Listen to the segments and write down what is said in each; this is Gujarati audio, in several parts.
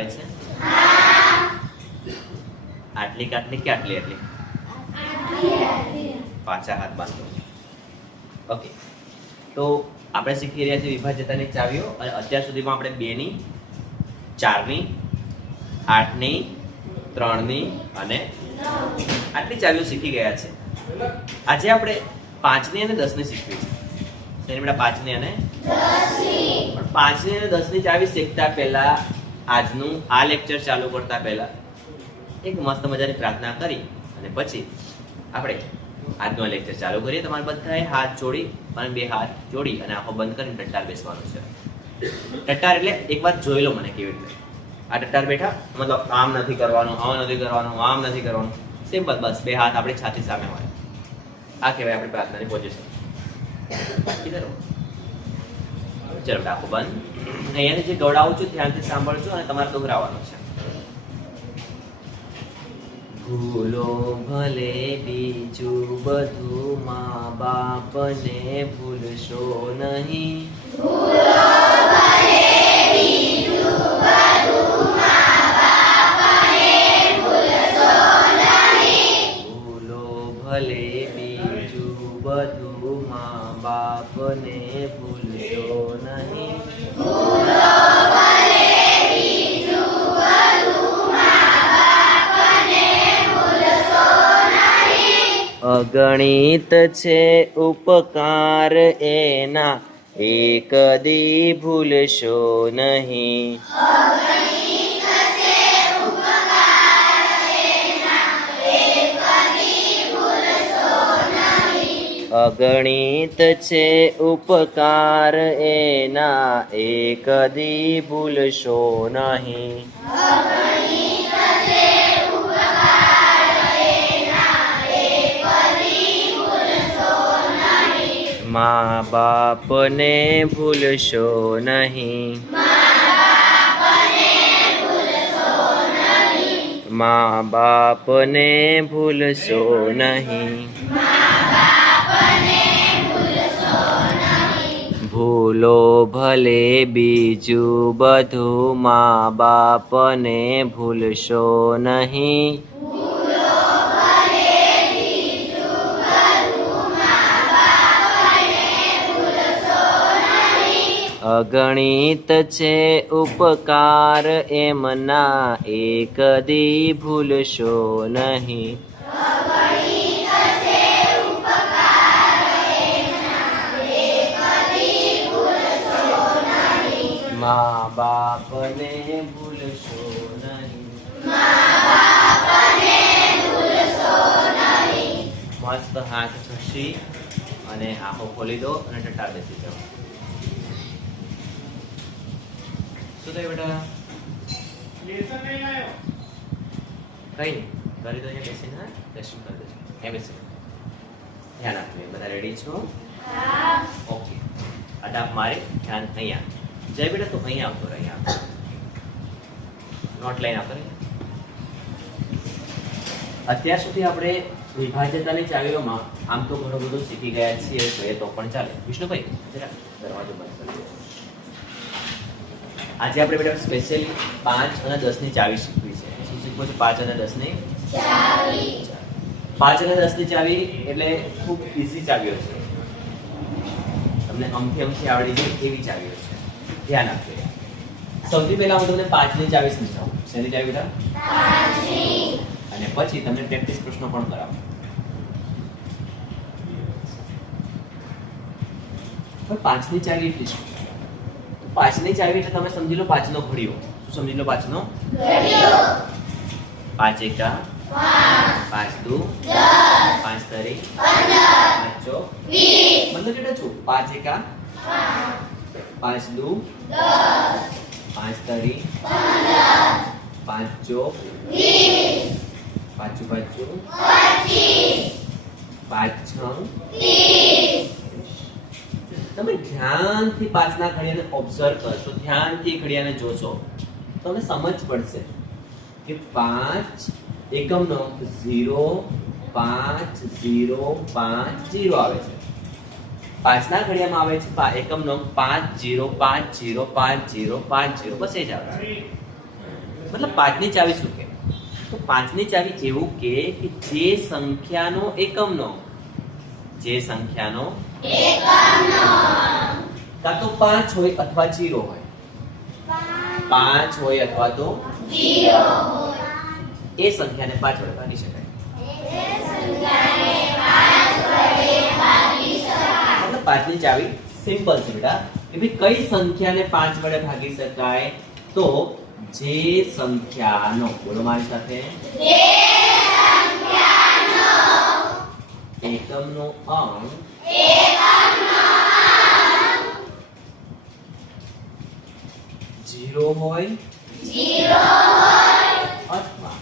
આવે છે? આટલી કાટલી કે આટલી આટલી? પાછા હાથ બાંધો. ઓકે, તો આપણે શીખી રહ્યા છીએ વિભાજ્યતાની ચાવીઓ અને અત્યાર સુધીમાં આપણે 2 ની, 4 ની, 8 ની, 3 ની અને આટલી ચાવીઓ શીખી ગયા છે. આજે આપણે 5 ની અને 10 ની શીખવી છે. શેની બેટા? 5 ની અને 10 ની. પણ 5 ની અને 10 ની ચાવી શીખતા પહેલા, આજનું આ લેક્ચર ચાલુ કરતા પહેલા એક મસ્ત મજાની પ્રાર્થના કરી અને પછી આપણે આજનો લેક્ચર ચાલુ કરીએ. તમારે બધાએ હાથ જોડી અને 2 હાથ જોડી અને આંખો બંધ કરીને ટટ્ટાર બેસવાનું છે. ટટ્ટાર એટલે એક વાર જોઈ લો મને કેવી રીતે. આ ટટ્ટાર બેઠા મતલબ આમ નથી કરવાનું, આમ નથી કરવાનું, આમ નથી કરવાનું, સિમ્પલ. બસ 2 હાથ આપણી છાતી સામે હોય. આ કહેવાય આપણી પ્રાર્થનાની પોઝિશન. બાકી કરો. ચલો આંખો બંધ. અહીંયાથી જે ગવડાવું છું ધ્યાનથી સાંભળજો અને તમારે દોહરાવવાનું છે. ભૂલો ભલે બીજું બધું, મા બાપને ભૂલશો નહીં. ભૂલો ભલે બીજું બધું, મા બાપને ભૂલશો નહીં. ભૂલો ભલે બીજું બધું, મા બાપને ભૂલશો નહીં. ભૂલો ભલે બીજું બધું, અગણિત છે ઉપકાર એના, એક દી ભૂલશો નહીં. અગણિત છે ઉપકાર એના, એક દી ભૂલશો નહીં. અગણિત છે ઉપકાર એના, એક દી ભૂલશો નહીં. મા બાપને ભૂલશો નહીં. મા બાપને ભૂલશો નહીં. ભૂલો ભલે બીજું બધું, મા બાપને ભૂલશો નહીં. અગણિત છે ઉપકાર એમના, એક દી ભૂલશો નહીં. મા બાપને ભૂલશો નહીં. મસ્ત હાથ ઘસી અને આંખો ખોલી દો અને ટટ્ટાર બેસી જાઓ. શું થયું બેટા? લેસન નહીં આવ્યો. કઈ નહીં, કરી દો. અહીંયા બેસીને લેસન કરી દેજો. અહીંયા બેસી ધ્યાન આપજો. બધા રેડી છો? હા. ઓકે. અડાપ મારે ધ્યાન અહીંયા. જય બેટા તું અહીંયા આવતો રહે. અહીંયા નોટ લાઈન આવતો રહે. અત્યાર સુધી આપણે વિભાજ્યતાની ચાવીઓમાં આમ તો ઘણું બધું શીખી ગયા છીએ, તો એ તો પણ ચાલે. વિષ્ણુભાઈ જરા દરવાજો બંધ કરી દો. આજે આપણે બેટા સ્પેશિયલી 5 અને 10 ની ચાવી શીખવી છે. શું શીખવું છે? 5 અને 10 ની ચાવી. 5 અને 10 ની ચાવી એટલે ખૂબ ઈઝી ચાવીઓ છે. તમને અમથી આવડી જાય એવી ચાવીઓ છે. ધ્યાન આપજો. સૌથી પહેલા હું તમને 5 ની ચાવી સમજાવું. શેની ચાવી બેટા? 5 ની. અને પછી તમને પ્રેક્ટિસ પ્રશ્નો પણ કરાવું. પણ 5 ની ચાવી એટલી શું? 5 ની ચાવી એટલે તમે સમજી લો 5 નો ઘડિયો. શું સમજી લો? 5 નો ઘડિયો. 5 એકા 5 દુ 10 5 તરી 15 5 ચોક 20. મતલબ કેટલા છો? 5 એકા 5 દુ 10 5 તરી 15 5 ચોક 20 5 5 25 5 6 30. તમે ધ્યાનથી 5 ના ઘડિયાને ઓબ્ઝર્વ કરશો, ધ્યાનથી ઘડિયાને જોશો, તમને સમજ પડશે કે 5 એકમનો 0 5 0 5 0 આવે છે. 5 ના ઘડિયામાં આવે છે એકમનો 5 0 5 0 5 0 5 0, બસ એ જ આવે છે. મતલબ 5 ની ચાવી શું કે? તો 5 ની ચાવી એવું કે જે સંખ્યાનો એકમનો કાં તો 5 હોય અથવા 0 હોય, 5 હોય અથવા તો 0 હોય, એ સંખ્યાને 5 વડે ભાગી શકાય. મતલબ 5 ની ચાવી સિમ્પલ છે બેટા કે ભાઈ કઈ સંખ્યાને 5 વડે ભાગી શકાય? તો જે સંખ્યાનો, બોલો મારી સાથે, એકમનો અંક 0 હોય અથવા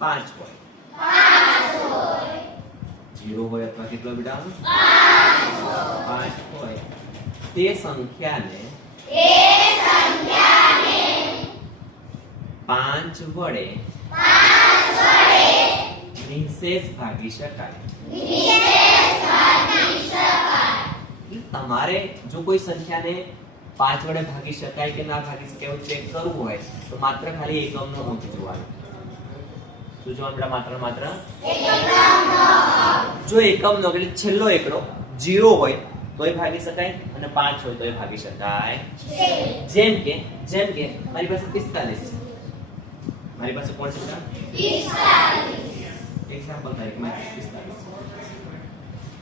5 હોય. 0 હોય અથવા કેટલો બેટા? 5 હોય. તે સંખ્યાને 5 વડે નિશેષ ભાગી શકાય. તમારે જો કોઈ સંખ્યાને 5 વડે ભાગી શકાય કે ના ભાગી શકાય એવું ચેક કરવું હોય તો માત્ર ખાલી એકમનો અંક જોવાનો. શું જોવાનું? માત્ર જો એકમનો એટલે છેલ્લો એકડો 0 હોય તોય ભાગી શકાય અને 5 હોય તોય ભાગી શકાય. જેમ કે મારી પાસે 45 છે. મારી પાસે કોણ છે? 45. એક્ઝામ્પલ તરીકે મારી 45.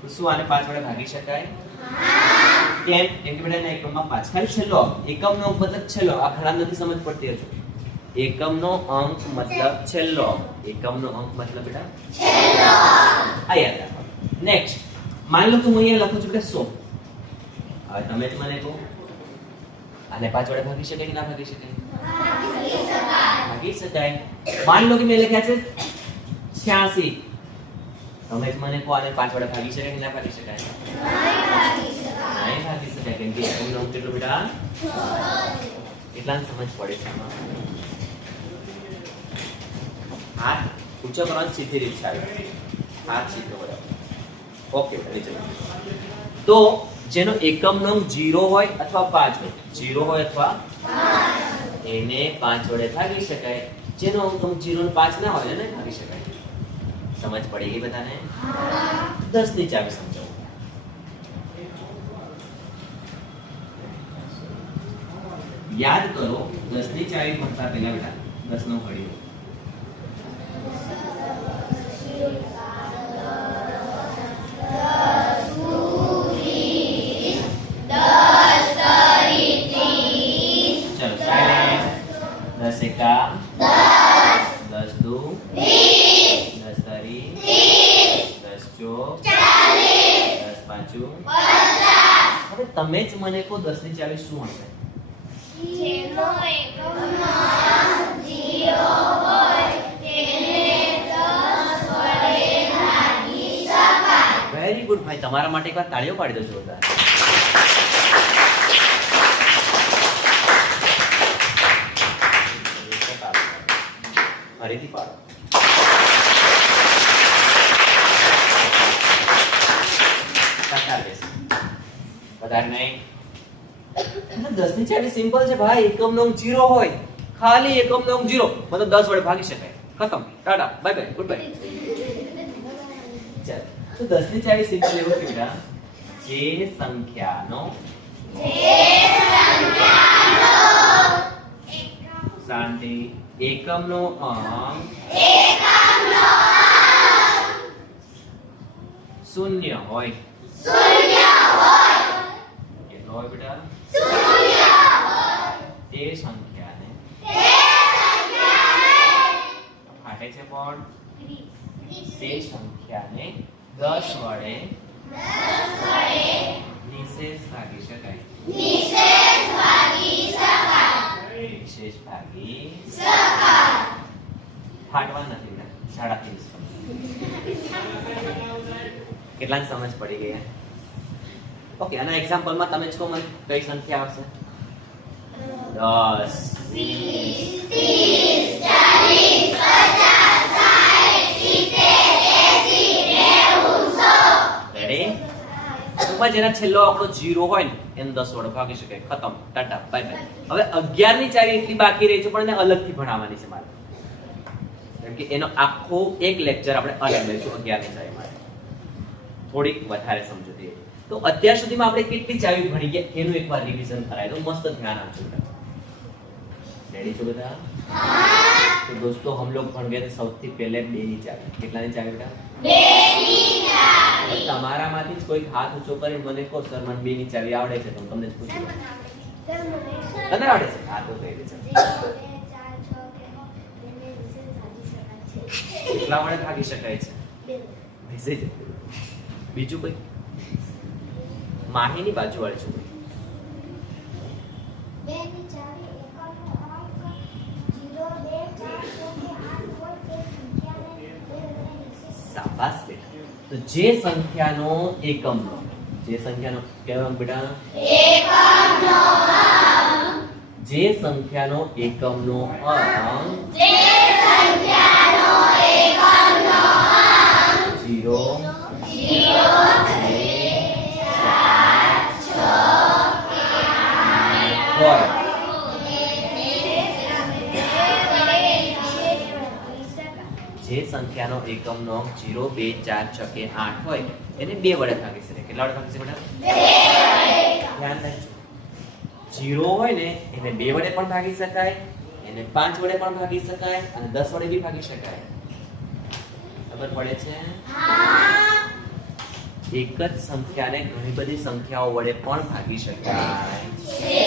તો શું આને 5 વડે ભાગી શકાય? કેમ કે બેટા એકમમાં 5 ખાલી છેલ્લો એકમનો અંક મતલબ છેલ્લો. આ ઘણા નથી સમજ પડતી હજુ. એકમનો અંક મતલબ છેલ્લો. એકમનો અંક મતલબ બેટા છેલ્લો. આ યાદ રાખો. નેક્સ્ટ માની લો કે હું અહીંયા લખું છું કે 100. હવે તમે જ મને કહો આને 5 વડે ભાગી શકાય કે ના ભાગી શકાય? ભાગી શકાય. માની લો કે મેં લખ્યા છે 86. તમે જ મને કહો આને 5 વડે ભાગી શકાય કે ના ભાગી શકાય? નહીં ભાગી શકાય. કેમ કે એકમનો અંક કેટલો બેટા? કેટલાને સમજ પડે છે આમાં? હાથ ઊંચો કરવાની સીધી રીત છે. હાથ સીધો બરાબર. ઓકે નીચે. તો જેનો એકમનો અંક 0 હોય અથવા 5 હોય, 0 હોય અથવા 5 એને 5 વડે ભાગી શકાય. જેનો અંક 0 અને 5 ના હોય એને ભાગી શકાય. સમજ પડી ગઈ બધાને? 10 ની ચાવી સમજાવો. યાદ કરો 10 ની ચાવી ભણતા પહેલા બેટા 10 નો ઘડિયો. दस एका 10, 10 दो 20, 10 तारी 10 ચોક 40, 10 પાંચું 50. હવે તમે જ મને કહો 10 ની ચાવી શું હશે? જેનો એકમનો અંક 0 હોય તેને 10 વડે ભાગી શકાય. વેરી ગુડ ભાઈ, તમારા માટે એકવાર તાળીઓ પાડી દો જોરદાર. ફરીથી પાડો. વધારે નહીં. 10 ની ચાવી સિમ્પલ છે ભાઈ. એકમનો અંક 0 હોય, ખાલી એકમનો અંક 0 મતલબ 10 વડે ભાગી શકાય. ખતમ. Tata bye bye good bye. ચાલ તો 10 ની ચાવી સિમ્પલ એવું છે બેટા જે સંખ્યાનો શાંતિ એકમનો અંક શૂન્ય હોય. કેટલો હોય બેટા? તે સંખ્યાને ફાટે છે પણ તે સંખ્યાને 10 વડે નિશેષ ભાગી શકાય. નિશેષ ભાગી ફાટવા નથી બેટા. ઝાડાથી કેટલાને સમજ પડી ગઈ? ઓકે, આના એક્ઝામ્પલમાં તમે જ કહો મને કઈ સંખ્યા આવશે? 10, 20, 30, 40, 50, 60, 70, 80, 90, 100. રેડી? ટૂંકમાં જેના છેલ્લો આંકડો 0 હોય ને એને 10 વડે ભાગી શકાય. ખતમ, ટાટા, બાય બાય. હવે 11 ની ચાવી એટલી બાકી રહી છે, પણ એને અલગથી ભણાવવાની છે મારે. કેમ કે એનો આખો એક લેક્ચર આપણે અલગ લઈશું 11 ની ચાવી માટે. થોડીક વધારે સમજૂતી. તો અત્યાર સુધીમાં આપણે કેટલી ચાવી ભણી ગયા એનું એકવાર રિવિઝન કરાય તો મસ્ત ધ્યાન આપજો બેટા. રેડી છો બધા? तो दोस्तों हम लोग भण गए थे સૌથી પહેલે 2 ની ચાવી. કેટલાની ચાવી બેટા? 2 ની ચાવી. તમારામાંથી જ કોઈ હાથ ઊંચો કરીને મને કહો સર મને 2 ની ચાવી આવડે છે તો તમને જ પૂછું. તને આવડે છે? હા તો કહી દે છે. કેટલા વડે ભાગી શકાય છે? 2. બીજું કોઈ? માહીની બાજુ વાળી છોકરી. 2 ની ચાવી એકમનો અંક 0 2 4 શાબાશ બેટા. તો જે સંખ્યાનો એકમનો કેવો અંક બેટા? એકમનો અંક. જે સંખ્યાનો એકમનો અંક 0 હોય જે સંખ્યાનો એકમનો અંક 0 2 4 6 કે 8 હોય એને 2 વડે ભાગી શકાય. કેટલા વડે ભાગી શકાય બેટા? 2 ધ્યાન રાખજો. 0 હોય ને એને 2 વડે પણ ભાગી શકાય, એને 5 વડે પણ ભાગી શકાય અને 10 વડે બી ભાગી શકાય. ખબર પડે છે? હા. એક જ સંખ્યાને ઘણી બધી સંખ્યાઓ વડે પણ ભાગી શકાય છે.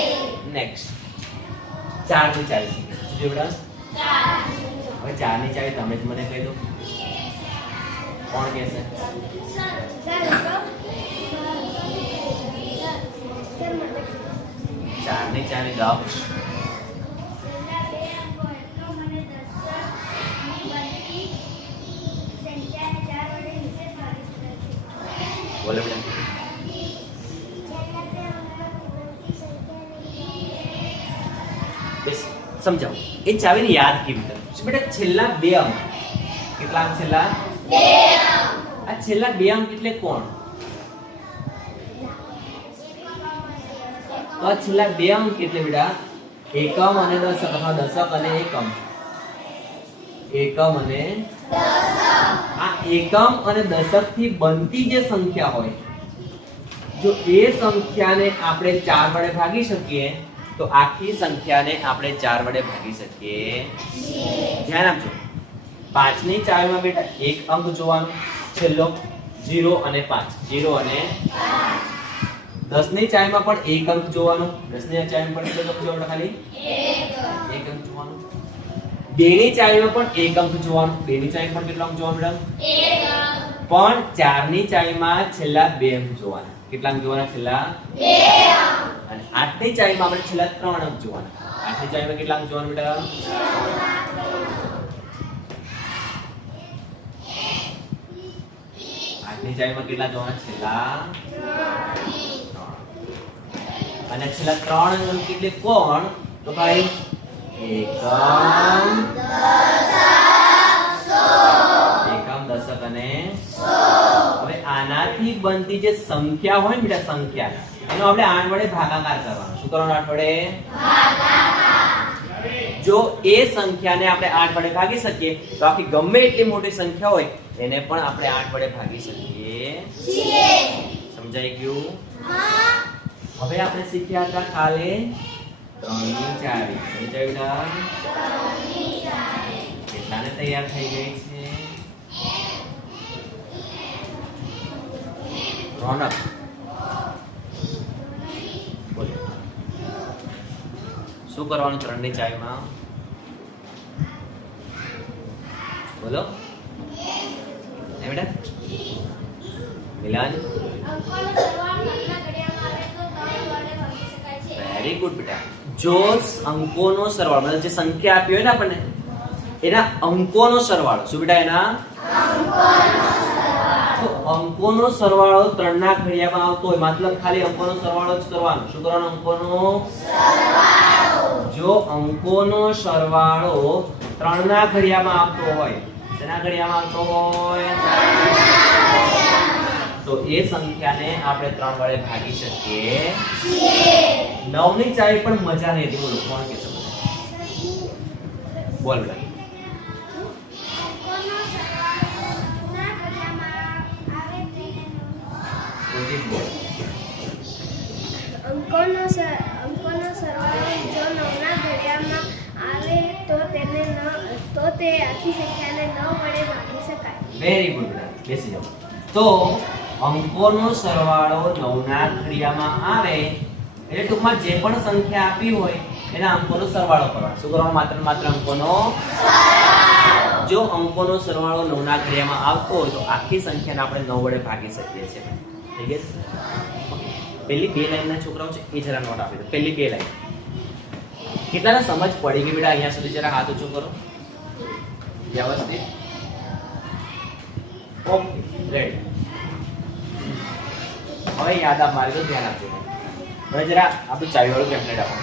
નેક્સ્ટ 4 ની ચાવી શીખીએ. શું બેટા? 4. હવે 4 ની ચાવી તમે જ મને કહી દો. કોણ કહેશે? ચાર ની ચાવી દક્ષ. બોલો બેટા. બસ સમજાવો એ ચાવીને યાદ કેવી રીતે? બેટા છેલ્લા 2 અંક. કેટલા અંક છેલ્લા? 2 અંક. આ છેલ્લા 2 અંક એટલે કોણ? તો આ છેલ્લા 2 અંક એટલે બેટા એકમ અને દશક અથવા દશક અને એકમ. એકમ અને દશક. આ એકમ અને દશક થી બનતી જે સંખ્યા હોય જો એ સંખ્યાને આપણે 4 વડે ભાગી શકીએ તો આખી સંખ્યાને આપણે 4 વડે ભાગી શકીએ. ધ્યાન આપજો. 5 ની ચાવીમાં બેટા એક અંક જોવાનો છેલ્લો 0 અને 5. 0 અને 5. 10 ની ચાવીમાં પણ એક અંક જોવાનો. 10 ની ચાવીમાં પણ કેટલો અંક જોવાનો? ખાલી એક અંક જોવાનો. 2 ની ચાવીમાં પણ એક અંક જોવાનો. 2 ની ચાવીમાં પણ કેટલો અંક જોવાનો બેટા? એક અંક. પણ 4 ની ચાવીમાં છેલ્લા 2 અંક જોવાના. કેટલા અંક જોવાના? છેલ્લા 2 અંક. અને 8 ની ચાવીમાં આપણે છેલ્લા 3 અંક જોવાના. 8 ની ચાવીમાં કેટલા અંક જોવાના બેટા? 8 ની ચાવીમાં કેટલા જોવાના? છેલ્લા 3. અને છેલ્લા 3 અંક એટલે કોણ? તો ભાઈ એકમ દશક અને હવે આનાથી બનતી જે સંખ્યા હોય ને બેટા સંખ્યા એનો આપણે 8 વડે ભાગાકાર કરવાનો. શું કરવાનો? 8 વડે ભાગાકાર. જો એ સંખ્યાને આપણે 8 વડે ભાગી શકીએ તો આખી ગમે એટલી મોટી સંખ્યા હોય એને પણ આપણે 8 વડે ભાગી શકીએ છીએ. સમજાઈ ગયું? હા. હવે આપણે શીખ્યા હતા કાલે 3 ની ચાવી. સમજાયું બેટા? 3 ની ચાવી. કેટલાને તૈયાર થઈ ગઈ છે? રોનક બોલો શું કરવાનું 3 ની ચાવીમાં? બોલો એ બેટા મિલાન વેરી ગુડ બેટા. જો અંકોનો સરવાળો મતલબ જે સંખ્યા આપી હોય ને આપણને એના અંકોનો સરવાળો. શું બેટા? એના અંકોનો સરવાળો 3 ના ઘડિયામાં આવતો હોય મતલબ ખાલી અંકોનો સરવાળો જ કરવાનો. શું કરવાનો? અંકોનો સરવાળો. જો અંકોનો સરવાળો 3 ના ઘડિયામાં આવતો હોય, શેના ઘડિયામાં આવતો હોય? તો એ સંખ્યાને આપણે 3 વડે ભાગી શકીએ 9 ની ચાવી પણ મજા નહીં હતી. બોલો કોણ કહેશે? બોલ બેટા. અંકોનો સરવાળો જો 9 ના ઘડિયામાં આવે તો તે આખી સંખ્યાને 9 વડે ભાગી શકાય. વેરી ગુડ બેટા, બેસી જાઓ. તો અંકોનો સરવાળો 9 ના ઘડિયામાં આવે એટલે ટૂંકમાં જે પણ સંખ્યા આપી હોય એના અંકોનો સરવાળો કરવાનો. શું કરવાનો? માત્ર ને માત્ર અંકોનો સરવાળો. જો અંકોનો સરવાળો 9 ના ઘડિયામાં આવતો હોય તો આખી સંખ્યાને આપણે 9 વડે ભાગી શકીએ છીએ. થઈ ગયું? પહેલી બે લાઈનના છોકરાઓ છે એ જરા નોટ આપી દો. પહેલી બે લાઈન કેટલાને સમજ પડી ગઈ બેટા? અહીંયા સુધી જરા હાથ ઊંચો કરો. વ્યવસ્થિત. Okay, ready. હવે યાદ આપ મારી તો ધ્યાન આપજો. હવે જરા આપણું ચાવીવાળું પેમ્પલેટ આપો.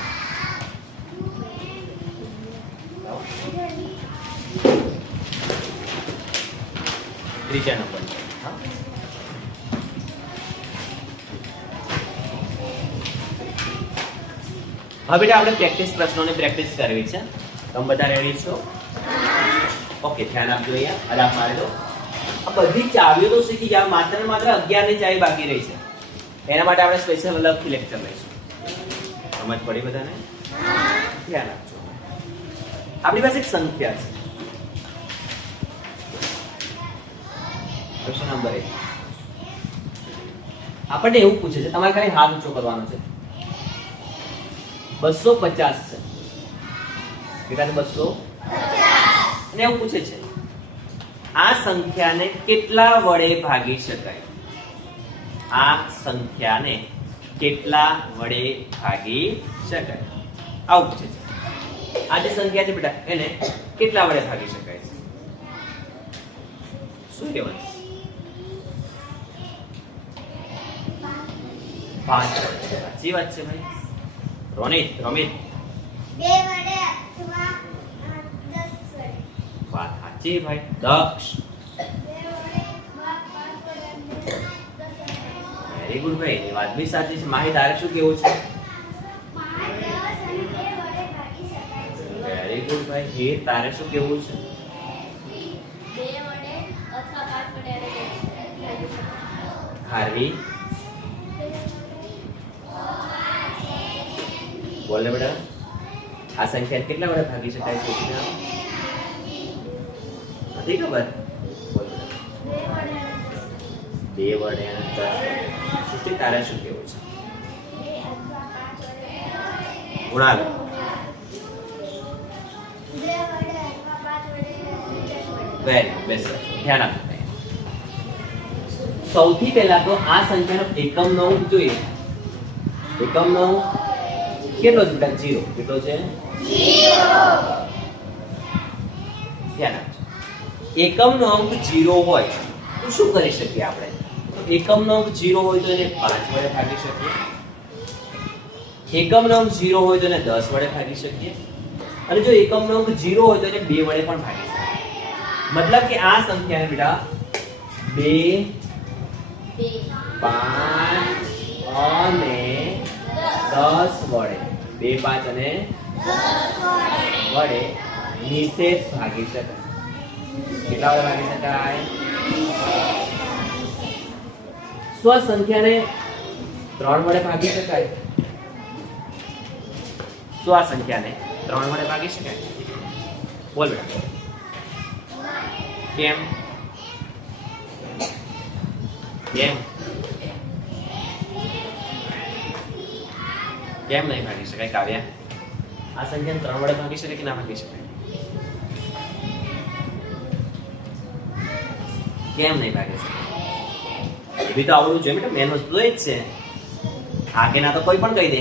ત્રીજા નંબર. હા, હવે બેટા આપણે પ્રેક્ટિસ પ્રશ્નોની પ્રેક્ટિસ કરવી છે. તમે બધા રેડી છો? ઓકે, ધ્યાન આપજો. અહીંયા અડાપ મારી દો. આ બધી ચાવીઓ તો શીખી ગયા, માત્ર ને માત્ર 11 ની ચાવી બાકી રહી છે. એના માટે આપણે સ્પેશિયલ અલગથી લેક્ચર લઈશું. સમજ પડી બધાને? ધ્યાન આપજો. આપણી પાસે એક સંખ્યા છે. પ્રશ્ન નંબર 1. આપણને એવું પૂછે છે, તમારે ખાલી હાથ ઊંચો કરવાનો છે. 250 છે. કેટલા? 250. અને એવું પૂછે છે આ સંખ્યાને કેટલા વડે ભાગી શકાય? આ સંખ્યાને કેટલા વડે ભાગી શકાય? આવું પૂછે છે. આ જે સંખ્યા છે બેટા એને કેટલા વડે ભાગી શકાય છે? શું કહેવાય? 5 વડે. સાચી વાત છે ભાઈ. રોનિત, રમિત 2 વડે અથવા 10 વડે. વાત સાચી ભાઈ. દક્ષ 2 વડે 5 વડે 10 વડે. વેરી ગુડ ભાઈ. એ વાત બી સાચી છે. માહી તારે શું કેવું છે? 5, 10 અને 2 વડે ભાગી શકાય છે. વેરી ગુડ ભાઈ. હીર તારે શું કેવું છે? 2 વડે અથવા 5 વડે ભાગી શકાય. હાર્વી બોલ ને બેટા. આ સંખ્યા કેટલા વડે ભાગી શકાય છે? નથી ખબર? બોલ બેટા. 2 વડે અને 10 વડે. સૃષ્ટિ તારે શું કેવું છે? 2 અથવા 5 વડે. ગુણાલ 2 વડે અથવા 5 વડે 10 વડે. Very best. ધ્યાન આપો. સૌથી પહેલા તો આ સંખ્યાનો એકમનો અંક જોઈએ. એકમનો અંક કેટલો છે બેટા? 0. કેટલો છે? 0. ધ્યાન આપજો. એકમનો અંક 0 હોય તો શું કરી શકીએ આપણે? તો એકમનો અંક 0 હોય તો એને 5 વડે ભાગી શકીએ. એકમનો અંક 0 હોય તો એને 10 વડે ભાગી શકીએ. અને જો એકમનો અંક 0 હોય તો એને 2 વડે પણ ભાગી શકીએ. મતલબ કે આ સંખ્યાને બેટા 2, 5 અને 10 વડે 2, 5 અને 10 વડે નિશેષ ભાગી શકાય. કેટલા વડે ભાગી શકાય? શું આ સંખ્યાને 3 વડે ભાગી શકાય? શું આ સંખ્યાને 3 વડે ભાગી શકાય? બોલ બેટા. કેમ? કેમ? કેમ નહીં ભાગી શકાય કાવ્યા? આ સંખ્યાને 3 વડે ભાગી શકાય કે ના ભાગી શકાય? કેમ નહીં ભાગી શકાય? એ બી તો આવડવું જોઈએ બેટા. મેન વસ્તુ તો એ જ છે. હા કે ના તો કોઈ પણ કહી દે,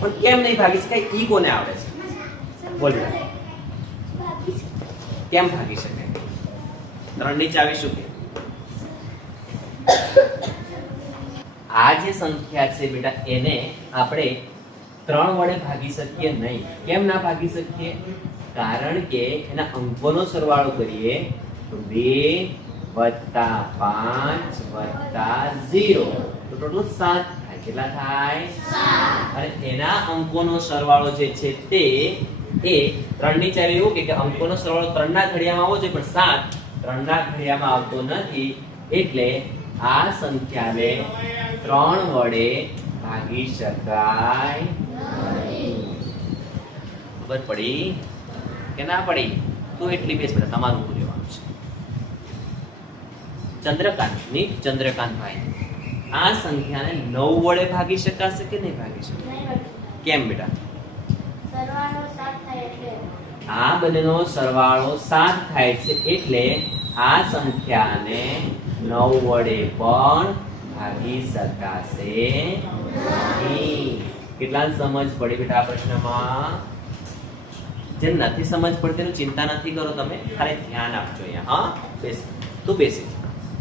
પણ કેમ નહીં ભાગી શકાય ઈ કોને આવડે છે? બોલ બેટા. કેમ ભાગી શકાય? 3 ની ચાવી શું કે? આ જે સંખ્યા છે બેટા એને આપણે 3 વડે ભાગી શકીએ નહીં. કેમ ના ભાગી શકીએ? કારણ કે એના અંકોનો સરવાળો કરીએ તો 2, વત્તા 5 વત્તા 0 તો ટોટલ 7 થાય. કેટલા થાય? 7. અને એના અંકોનો સરવાળો જે છે તે એ 3 ની ચાવી એવું કે અંકોનો સરવાળો 3 ના ઘડિયામાં આવવો જોઈએ, પણ 7 3 ના ઘડિયામાં આવતો નથી, એટલે આ સંખ્યાને 3 વડે ભાગી શકાય નહીં. ખબર પડી કે ના પડી? તો એટલી બેસ પડે, તમારું પૂરેવાનું છે. ચંદ્રકાંતભાઈ, આ સંખ્યાને 9 વડે ભાગી શકાશે કે નહીં ભાગી શકાય? કેમ બેટા? સરવાળો 7 થાય એટલે આ બંનેનો સરવાળો 7 થાય છે, એટલે આ સંખ્યાને 9 વડે પણ ભાગી શકાશે નહીં. કેટલા સમજ પડી બેટા આ પ્રશ્નમાં? જેમ નથી સમજ પડતી તેનું ચિંતા નથી કરો, તમે ખાલી ધ્યાન આપજો અહીંયા. હા, બેસી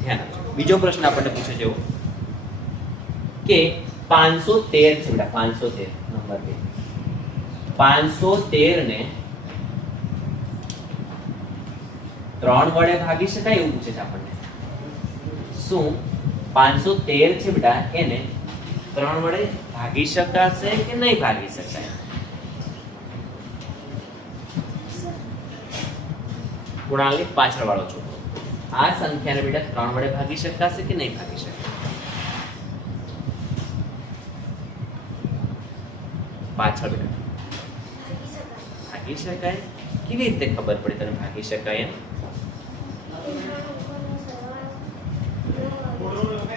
ધ્યાન આપજો. બીજો પ્રશ્ન આપણને પૂછે છે કે 513 છે બેટા, 513 નંબર 2. 513 ને 3 વડે ભાગી શકાય એવું પૂછે છે આપણને. શું 513 છે બેટા એને 3 વડે ભાગી શકાશે કે નહીં ભાગી શકાય? ગુણાંકની પાછળ વાળો છોકરો, આ સંખ્યાને બેટા 3 વડે ભાગી શકાશે કે નહીં ભાગી શકાય? પાછળ બેટા ભાગી શકાય. કેવી રીતે ખબર પડી તને ભાગી શકાય એમ?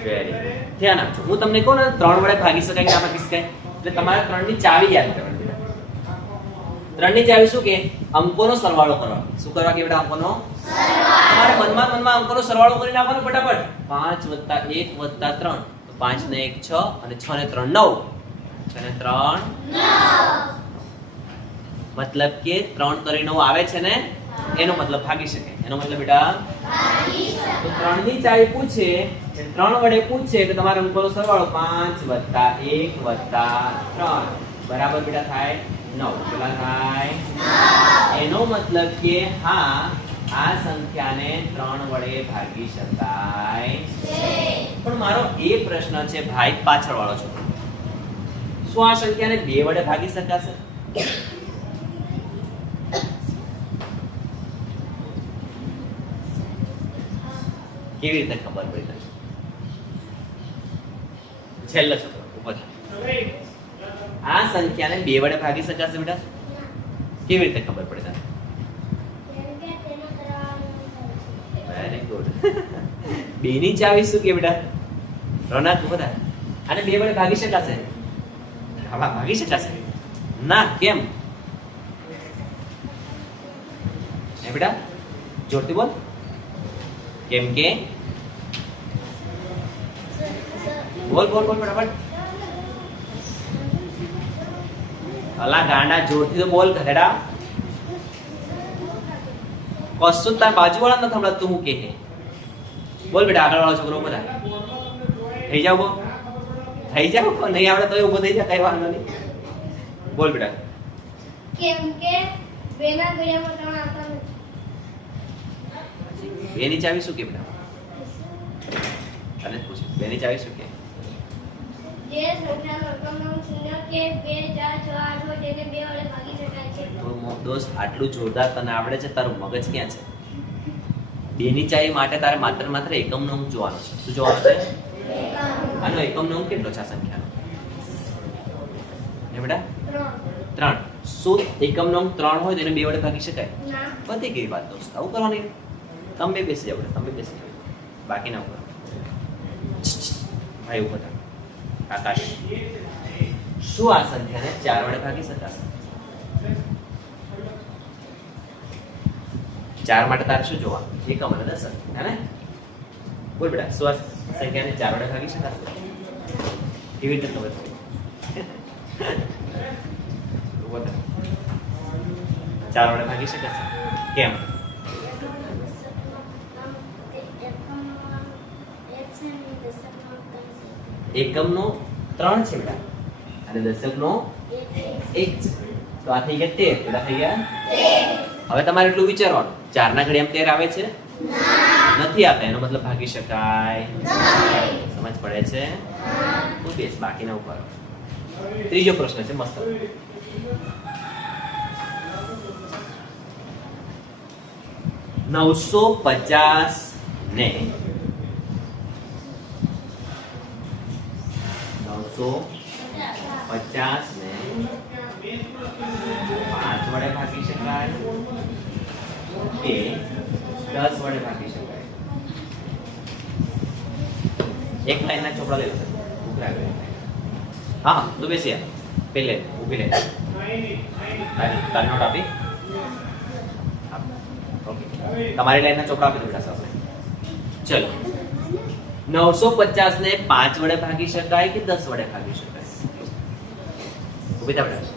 Very good. ધ્યાન આપજો. હું તમને કહું ને 3 વડે ભાગી શકાય કે ના ભાગી શકાય, એટલે તમારે 3 ની ચાવી યાદ કરવાની. 3 ની ચાવી શું કે? અંકોનો સરવાળો કરવાનો. શું કરવા કે બેટા? અંકોનો સરવાળો. તમારે મનમાં અંકોનો સરવાળો કરી નાખવાનો ફટાફટ. 5 + 1 + 3 તો 5 ને 1 6 અને 6 ને 3 9. 6 ને 3 9. મતલબ કે 3 કરી 9 આવે છે ને, એનો મતલબ ભાગી શકાય. એનો મતલબ બેટા ભાગી શકાય. તો 3 ની ચાવી પૂછે, 3 વડે પૂછે તો તમારે અંકોનો સરવાળો 5 + 1 + 3 બરાબર બેટા થાય 9. કેટલા થાય? 9. એનો મતલબ કે હા, આ સંખ્યાને 3 વડે ભાગી શકાય છે. પણ મારો એ પ્રશ્ન છે ભાઈ, પાછળ વાળો છોકરો, શું આ સંખ્યાને 2 વડે ભાગી શકાશે? કેવી રીતે ખબર પડી તને? છેલ્લો છોકરો ઉભો થા. આ સંખ્યાને 2 વડે ભાગી શકાશે બેટા? કેવી રીતે ખબર પડે તને? Very good. 2 ની ચાવી શું કે બેટા? રોનક ઉભો થા. આને 2 વડે ભાગી શકાશે? હા, ભાગી શકાશે ના. કેમ? એ બેટા જોરથી બોલ. કેમ કે બોલ ફટાફટ. અલા ગાંડા, જોરથી તો બોલ ગધેડા. કશું તાર બાજુવાળા ન સંભળાતું હું કે. બોલ બેટા, આગળ વાળો છોકરો ઉભો થાય. થઈ જાવ નહીં આવડે તો ઉભો થઈ જા, કઈ વાંધો નહીં. બોલ બેટા. કેમ કે 2 ના ઘડિયામાં 3 આવતા નથી. 2 ની ચાવી શું કે બેટા? તને પૂછું, 2 ની ચાવી શું કે? જે સંખ્યાનો અંકનો શૂન્ય કે 2 4 6 8 હોય તેને 2 વડે ભાગી શકાય છે. તો દોસ્ત, આટલું જોરદાર તને આવડે છે, તારું મગજ ક્યાં છે? 2 ની ચાવી માટે તારે માત્ર એકમનો અંક જોવાનો છે. શું જોવાનો છે? આનો એકમનો અંક કેટલો છે આ સંખ્યાનો? હે બેટા? 3. શું એકમનો અંક 3 હોય તો એને 2 વડે ભાગી શકાય? ના. પતી ગઈ વાત દોસ્ત. આવું કરવાની. તમે બેસી જાવ, બાકી ના ઉપર. ભાઈ ઉભો થા. આકાશ, શું આ સંખ્યાને 4 વડે ભાગી શકાશે? 4 માટે તારે શું જોવાનું? એકમ અને દશક, હે ને? બોલ બેટા, શું આ સંખ્યાને 4 વડે ભાગી શકાશે? કેવી રીતે ખબર પડી? ઉભો થા. 4 વડે ભાગી શકાશે? કેમ? એકમનો 3 છે બેટા અને દશકનો 1 છે. તો આ થઈ ગયા 13. કેટલા થઈ ગયા? 13. હવે તમારે એટલું વિચારવાનું, 4 ના ઘડિયામાં 13 આવે છે? ના. નથી આપતા એનો મતલબ ભાગી શકાય સમજ પડે છે તો બેસ બાકીના ઉપર ત્રીજો પ્રશ્ન છે મસ્ત 950 ને 950 ને 5 વડે ભાગી શકાય કે 10 વડે ભાગી શકાય એક લાઈનના ચોપડા લઈ લો સર ઉભરા ગયો હા તો બેસી પેલે ઊભી લે તારી નોટ આપી ઓકે તમારી લાઈનના ચોપડા આપી દો બેટા સાહેબ ચલો 950 ને 5 વડે ભાગી શકાય કે 10 વડે ભાગી શકાય ઊભી થા બેટા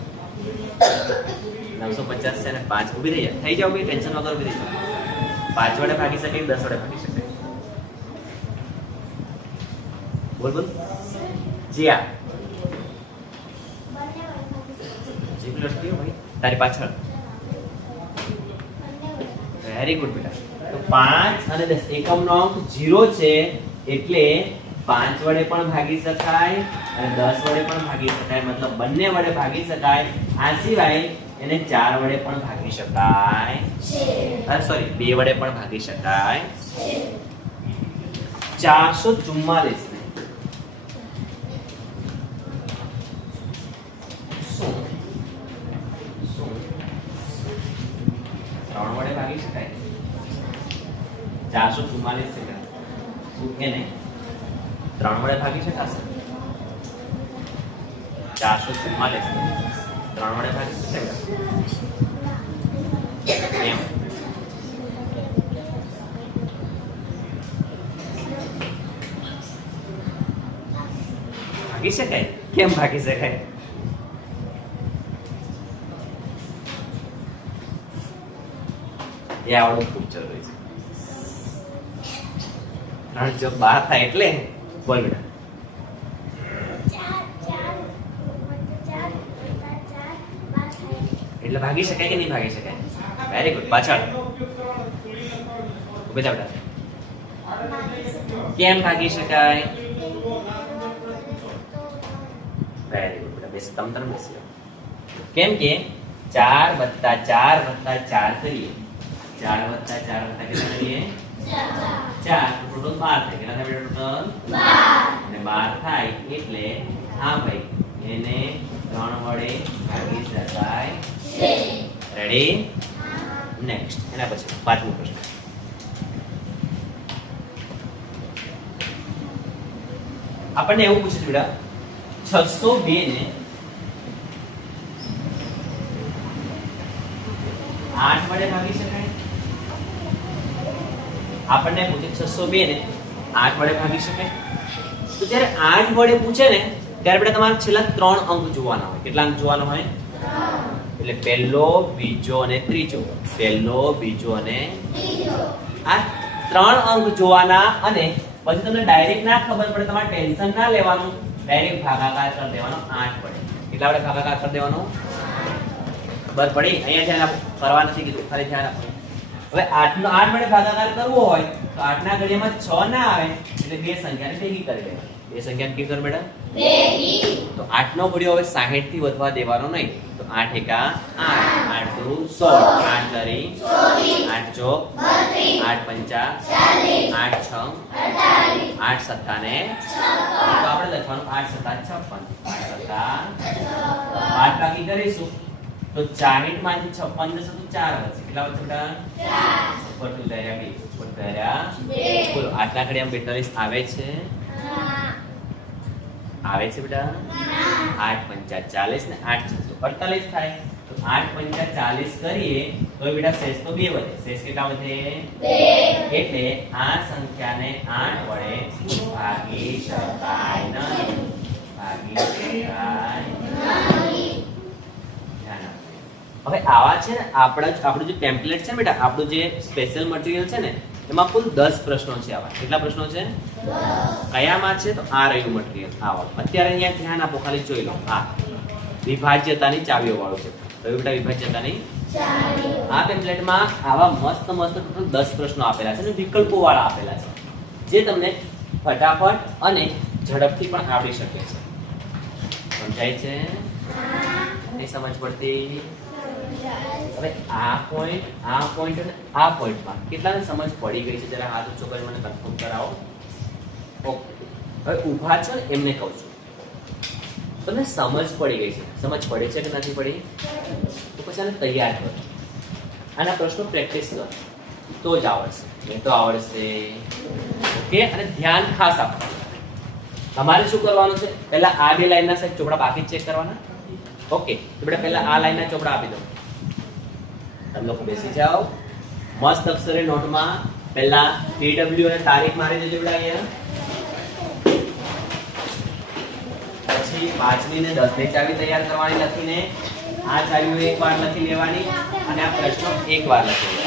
950 છે ને 5 ઊભી થઈ જા થઈ જાવ બે ટેન્શન વગર ઊભી થઈ જાવ 5 વડે ભાગી શકે 10 વડે ભાગી શકે બોલ બોલ જીયા જી પ્લસ ટી ભાઈ તારી પાછળ વેરી ગુડ બેટા તો 5 અને 10 એકમનો અંક 0 છે એટલે 5 વડે પણ ભાગી શકાય અને 10 વડે પણ ભાગી શકાય મતલબ બંને વડે ભાગી શકાય આ સિવાય એને 4 વડે પણ ભાગી શકાય છે સોરી 2 વડે પણ ભાગી શકાય છે 444 ને શું 3 વડે ભાગી શકાય 444 છે શું કે નહીં 3 વડે ભાગી શકાશે 444 3 વડે ભાગી શકાય એમ ભાગી શકાય કેમ ભાગી શકાય એ આવડવું ખૂબ જરૂરી છે 3 જો 12 થાય એટલે બોલ બેટા એટલે ભાગી શકાય કે નહીં ભાગી શકાય વેરી ગુડ પાછળ ઉભે થા બેટા કેમ ભાગી શકાય વેરી ગુડ બેટા બેસ તમ બેસી જાઓ કેમ કે 4 + 4 + 4 કરીએ 4 + 4 + કેટલા કરીએ 4 ટોટલ 12 થાય કેટલા થાય બેટા ટોટલ 12 અને 12 થાય એટલે હા ભાઈ એને 3 વડે ભાગી શકાય છે રેડી નેક્સ્ટ એના પછી પાંચમો પ્રશ્ન આપણને એવું પૂછે છે બેટા 602 ને 8 વડે ભાગી શકાય આપણને પૂછે 602 ને 8 વડે ભાગી શકાય તો જ્યારે 8 વડે પૂછે ને ત્યારે બેટા તમારે છેલ્લા 3 અંક જોવાના હોય કેટલા અંક જોવાનો હોય એટલે પહેલો બીજો અને ત્રીજો પહેલો બીજો અને ત્રીજો આ 3 અંક જોવાના અને પછી તમને ડાયરેક્ટ ના ખબર પડે તમારે ટેન્શન ના લેવાનું ડાયરેક્ટ ભાગાકાર કરી દેવાનો 8 વડે કેટલા વડે ભાગાકાર કરી દેવાનો બસ પડી અહીંયા ધ્યાન આપો કરવા નથી કીધું ખાલી ધ્યાન આપો હવે 8 નો 8 વડે ભાગાકાર કરવો હોય તો 8 ના ઘડિયામાં 6 ના આવે એટલે બે સંખ્યાને ભેગી કરી દેવાની બે સંખ્યાને કેવી કર બેટા ભેગી તો 8 નો ઘડિયો હવે 60 થી વધવા દેવાનો નહીં તો 8 એકા 8 8 દુ 16 8 તરી 24 8 ચોક 32 8 પંચા 40 8 છ 48 8 સત્તા ને 56 તો આપણે લખવાનું 8 સત્તા 56 8 સત્તા 5 બાકી કરીશું તો 60 માંથી 56 જશે તો 4 વધશે કેટલા વધશે બેટા 4 ઉપર 2 ધર્યા 2 ઉપર ધર્યા 2 બોલો આટલા ઘડિયામાં 42 આવે છે આવે છે બેટા 8 પંચા 40 ને 8 છ 48 થાય તો 8 પંચા 40 કરીએ તો બેટા શેષ તો 2 વધે શેષ કેટલા વધે 2 એટલે આ સંખ્યાને 8 વડે ભાગી શકાય નહીં ભાગી શકાય નહીં હવે આવા છે ને આપણું જે ટેમ્પલેટ છે ને બેટા આપણું જે સ્પેશિયલ મટીરીયલ છે ને એમાં કુલ 10 પ્રશ્નો છે આવા કેટલા પ્રશ્નો છે 10 કયામાં છે તો આ રહ્યું મટીરીયલ આવા અત્યારે અહીંયા ધ્યાન આપો ખાલી જોઈ લો આ વિભાજ્યતાની ચાવીઓ વાળું છે તો બેટા વિભાજ્યતાની આ પેમ્પલેટમાં આવા મસ્ત મસ્ત ટોટલ 10 પ્રશ્નો આપેલા છે અને વિકલ્પો વાળા આપેલા છે જે તમને ફટાફટ અને ઝડપથી પણ આવડી શકે છે. સમજાય છે? નહીં સમજ પડતી? હવે આ પોઈન્ટ અને આ પોઈન્ટમાં કેટલાને સમજ પડી ગઈ છે? જરા હાથ ઊંચો કરી મને કન્ફર્મ કરાવો. ઓકે, હવે ઊભા છો ને એમને કહું છું, તમને સમજ પડી ગઈ છે? સમજ પડે છે કે નથી પડી? તો પછી આને તૈયાર કરો, આના પ્રશ્નો પ્રેક્ટિસ કરો તો જ આવડશે. નહીં તો આવડશે. ઓકે, અને ધ્યાન ખાસ આપો. તમારે શું કરવાનું છે? પહેલા આ બે લાઈનના સાહેબ ચોપડા બાકી ચેક કરવાના. ઓકે, તો બેટા પહેલા આ લાઈનના ચોપડા આપી દો. તમે લોકો બેસી જાઓ. મસ્ત અક્ષરે નોટમાં પહેલા PW અને તારીખ મારી દેજો બેટા અહીંયા. પછી 5ની ને 10ની ચાવી તૈયાર કરવાની લખીને આ ચાવીઓ એકવાર લખી લેવાની અને આ પ્રશ્નો એકવાર લખી લેવાના.